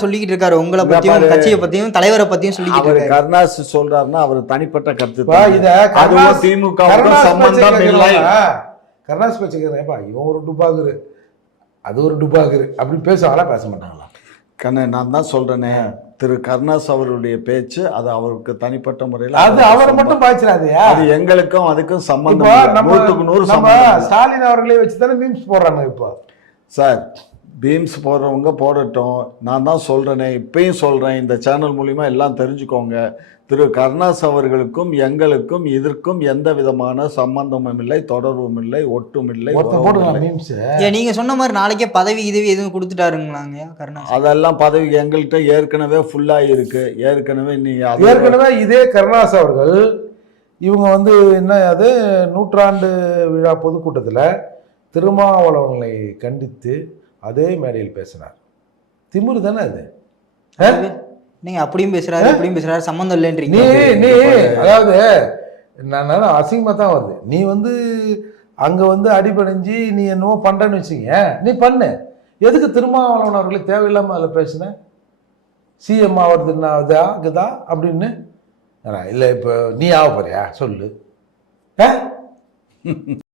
சொல்லிக்கிட்டு இருக்காரு. உங்களை பத்தியும். கட்சியை பத்தியும் தலைவரை பத்தியும் சொல்லிக்கிட்டு இருக்காரு. கருணாஸ் சொல்றாருன்னா அவர் தனிப்பட்ட கருத்து. இத அதுவும் திமுக கருணாஸ் சம்பந்தம் இல்லை. கேட்கறேன்ப்பா இவன் ஒரு டுபாக்குரு அது ஒரு டுபாக்குரு அப்படி பேசுவாங்களா பேச மாட்டாங்களா? கண்ணே நான் தான் சொல்றேனே. திரு கருணாஸ் அவருடைய பேச்சு அது அவருக்கு தனிப்பட்ட முறையில் அது அவரை மட்டும் பாய்ச்சிடாதயா அது எங்களுக்கும் அதுக்கும் சம்பந்தம் நூற்றுக்கு நூறு சம்பந்தம். ஸ்டாலின் அவர்களே வச்சு தானே மீம்ஸ் போடுறாங்க இப்போ? சார் பீம்ஸ் போடுறவங்க போடட்டும். நான் தான் சொல்றேனே இப்பயும் சொல்றேன். இந்த சேனல் மூலியமா எல்லாம் தெரிஞ்சுக்கோங்க. திரு கருணாஸ் அவர்களுக்கும் எங்களுக்கும் இதற்கும் எந்த விதமான சம்பந்தமும் இல்லை தொடர்பும் இல்லை ஒட்டும் இல்லை நீங்க சொன்ன மாதிரி நாளைக்கே பதவி இதுவி எதுவும் கொடுத்துட்டாருங்களாங்க கருணாஸ்? அதெல்லாம் பதவி எங்கள்கிட்ட ஏற்கனவே ஃபுல்லா இருக்கு. ஏற்கனவே நீ அது- ஏற்கனவே இதே கருணாஸ் அவர்கள் இவங்க வந்து என்ன அது நூற்றாண்டு விழா பொதுக்கூட்டத்தில் திருமாவளவனை கண்டித்து அதே மேடையில் பேசினார். திமிரு தானே அது? நீங்க அப்படியும் பேசுறாரு இப்படியும் பேசுறாரு சம்மந்தம் இல்லைன்றீங்க. நீ அதாவது நான் அசிங்கமாக தான் வருது. நீ வந்து அங்கே வந்து அடிபடைஞ்சு நீ என்னவோ பண்ணுறேன்னு வச்சுங்க நீ பண்ணு. எதுக்கு திருமாவளவன் அவர்களே தேவையில்லாமல் அதில் பேசுன? சிஎம் ஆகிறது என்ன இதா இதுதா அப்படின்னு இல்லை இப்போ நீ ஆக போறியா? சொல்லு. ஆ?